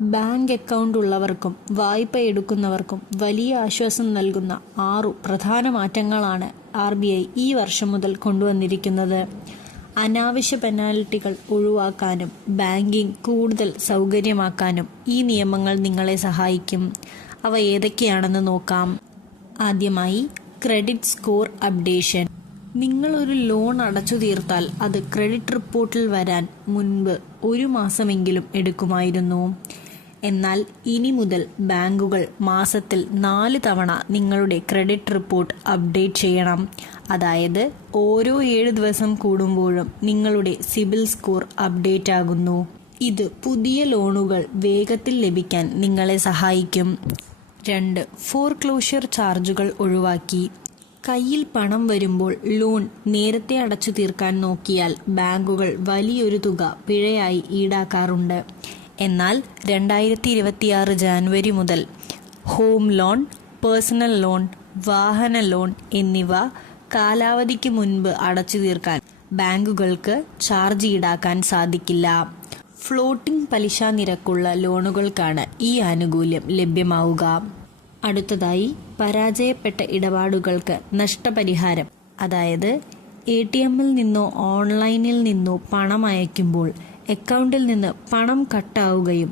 Bank account ഉള്ളവർക്കും വായ്പ എടുക്കുന്നവർക്കും വലിയ ആശ്വാസം നൽകുന്ന 6 പ്രധാന മാറ്റങ്ങളാണ് RBI ഈ വർഷം മുതൽ കൊണ്ടുവന്നിരിക്കുന്നത്. അനാവശ്യ പെനാൽറ്റികൾ ഒഴിവാക്കാനും ബാങ്കിംഗ് കൂടുതൽ സൗകര്യമാക്കാനും ഈ നിയമങ്ങൾ നിങ്ങളെ സഹായിക്കും. അവ ഏതൊക്കെയാണെന്ന് നോക്കാം. ആദ്യമായി, ക്രെഡിറ്റ് സ്കോർ അപ്ഡേഷൻ. നിങ്ങൾ ഒരു ലോൺ അടച്ചു തീർത്താൽ അത് ക്രെഡിറ്റ് റിപ്പോർട്ടിൽ വരാൻ മുൻപ് 1 മാസമെങ്കിലും എടുക്കുമായിരുന്നു. എന്നാൽ ഇനി മുതൽ ബാങ്കുകൾ മാസത്തിൽ 4 തവണ നിങ്ങളുടെ ക്രെഡിറ്റ് റിപ്പോർട്ട് അപ്ഡേറ്റ് ചെയ്യണം. അതായത് ഓരോ 7 ദിവസം കൂടുമ്പോഴും നിങ്ങളുടെ സിബിൽ സ്കോർ അപ്ഡേറ്റ് ആകുന്നു. ഇത് പുതിയ ലോണുകൾ വേഗത്തിൽ ലഭിക്കാൻ നിങ്ങളെ സഹായിക്കും. 2. ഫോർക്ലോഷർ ചാർജുകൾ ഒഴിവാക്കി. കയ്യിൽ പണം വരുമ്പോൾ ലോൺ നേരത്തെ അടച്ചു തീർക്കാൻ നോക്കിയാൽ ബാങ്കുകൾ വലിയൊരു തുക പിഴയായി ഈടാക്കാറുണ്ട്. എന്നാൽ 2026 ജാനുവരി മുതൽ ഹോം ലോൺ, പേഴ്സണൽ ലോൺ, വാഹന ലോൺ എന്നിവ കാലാവധിക്ക് മുൻപ് അടച്ചു തീർക്കാൻ ബാങ്കുകൾക്ക് ചാർജ് ഈടാക്കാൻ സാധിക്കില്ല. ഫ്ലോട്ടിംഗ് പലിശ നിരക്കുള്ള ലോണുകൾക്കാണ് ഈ ആനുകൂല്യം ലഭ്യമാവുക. അടുത്തതായി, പരാജയപ്പെട്ട ഇടപാടുകൾക്ക് നഷ്ടപരിഹാരം. അതായത് ATMൽ നിന്നോ ഓൺലൈനിൽ നിന്നോ പണം അയക്കുമ്പോൾ അക്കൗണ്ടിൽ നിന്ന് പണം കട്ടാവുകയും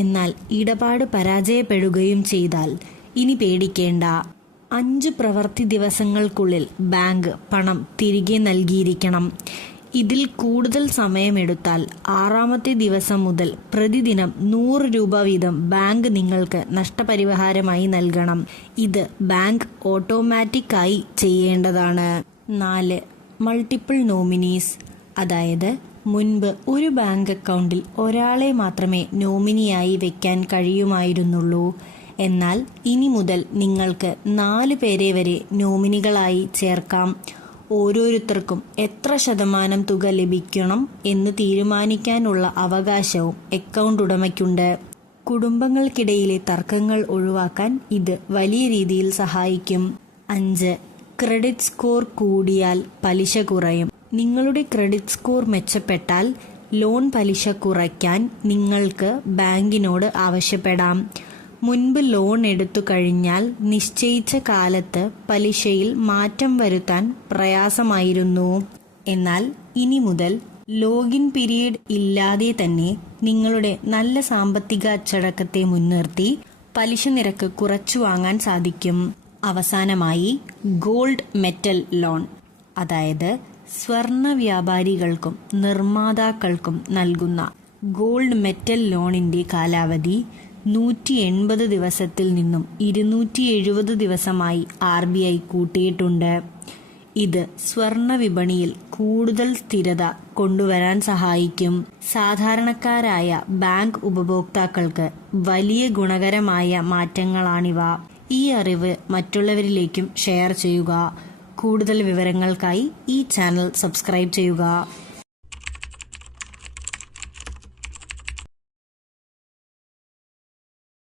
എന്നാൽ ഇടപാട് പരാജയപ്പെടുകയും ചെയ്താൽ ഇനി പേടിക്കേണ്ട. 5 പ്രവൃത്തി ദിവസങ്ങൾക്കുള്ളിൽ ബാങ്ക് പണം തിരികെ നൽകിയിരിക്കണം. ഇതിൽ കൂടുതൽ സമയമെടുത്താൽ 6ാമത്തെ ദിവസം മുതൽ പ്രതിദിനം 100 രൂപ വീതം ബാങ്ക് നിങ്ങൾക്ക് നഷ്ടപരിഹാരമായി നൽകണം. ഇത് ബാങ്ക് ഓട്ടോമാറ്റിക്കായി ചെയ്യേണ്ടതാണ്. 4. Multiple nominees. അതായത് മുൻപ് ഒരു ബാങ്ക് അക്കൗണ്ടിൽ ഒരാളെ മാത്രമേ നോമിനിയായി വെക്കാൻ കഴിയുമായിരുന്നുള്ളൂ. എന്നാൽ ഇനി മുതൽ നിങ്ങൾക്ക് 4 പേരെ വരെ നോമിനികളായി ചേർക്കാം. ഓരോരുത്തർക്കും എത്ര ശതമാനം തുക ലഭിക്കണം എന്ന് തീരുമാനിക്കാനുള്ള അവകാശവും അക്കൗണ്ട് ഉടമയ്ക്കുണ്ട്. കുടുംബങ്ങൾക്കിടയിലെ തർക്കങ്ങൾ ഒഴിവാക്കാൻ ഇത് വലിയ രീതിയിൽ സഹായിക്കും. 5. ക്രെഡിറ്റ് സ്കോർ കൂടിയാൽ പലിശ കുറയും. നിങ്ങളുടെ ക്രെഡിറ്റ് സ്കോർ മെച്ചപ്പെട്ടാൽ ലോൺ പലിശ കുറയ്ക്കാൻ നിങ്ങൾക്ക് ബാങ്കിനോട് ആവശ്യപ്പെടാം. മുൻപ് ലോൺ എടുത്തു കഴിഞ്ഞാൽ നിശ്ചയിച്ച കാലത്ത് പലിശയിൽ മാറ്റം വരുത്താൻ പ്രയാസമായിരുന്നു. എന്നാൽ ഇനി മുതൽ ലോഗിൻ പീരീഡ് ഇല്ലാതെ തന്നെ നിങ്ങളുടെ നല്ല സാമ്പത്തിക അച്ചടക്കത്തെ മുൻനിർത്തി പലിശ നിരക്ക് കുറച്ചു വാങ്ങാൻ സാധിക്കും. അവസാനമായി, ഗോൾഡ് മെറ്റൽ ലോൺ. അതായത് സ്വർണ്ണ വ്യാപാരികൾക്കും നിർമ്മാതാക്കൾക്കും നൽകുന്ന ഗോൾഡ് മെറ്റൽ ലോണിന്റെ കാലാവധി 180 ദിവസത്തിൽ നിന്നും 270 ദിവസമായി RBI കൂട്ടിയിട്ടുണ്ട്. ഇത് സ്വർണ്ണ വിപണിയിൽ കൂടുതൽ സ്ഥിരത കൊണ്ടുവരാൻ സഹായിക്കും. സാധാരണക്കാരായ ബാങ്ക് ഉപഭോക്താക്കൾക്ക് വലിയ ഗുണകരമായ മാറ്റങ്ങളാണിവ. ഈ അറിവ് മറ്റുള്ളവരിലേക്കും ഷെയർ ചെയ്യുക. കൂടുതൽ വിവരങ്ങൾക്കായി ഈ ചാനൽ സബ്സ്ക്രൈബ് ചെയ്യുക.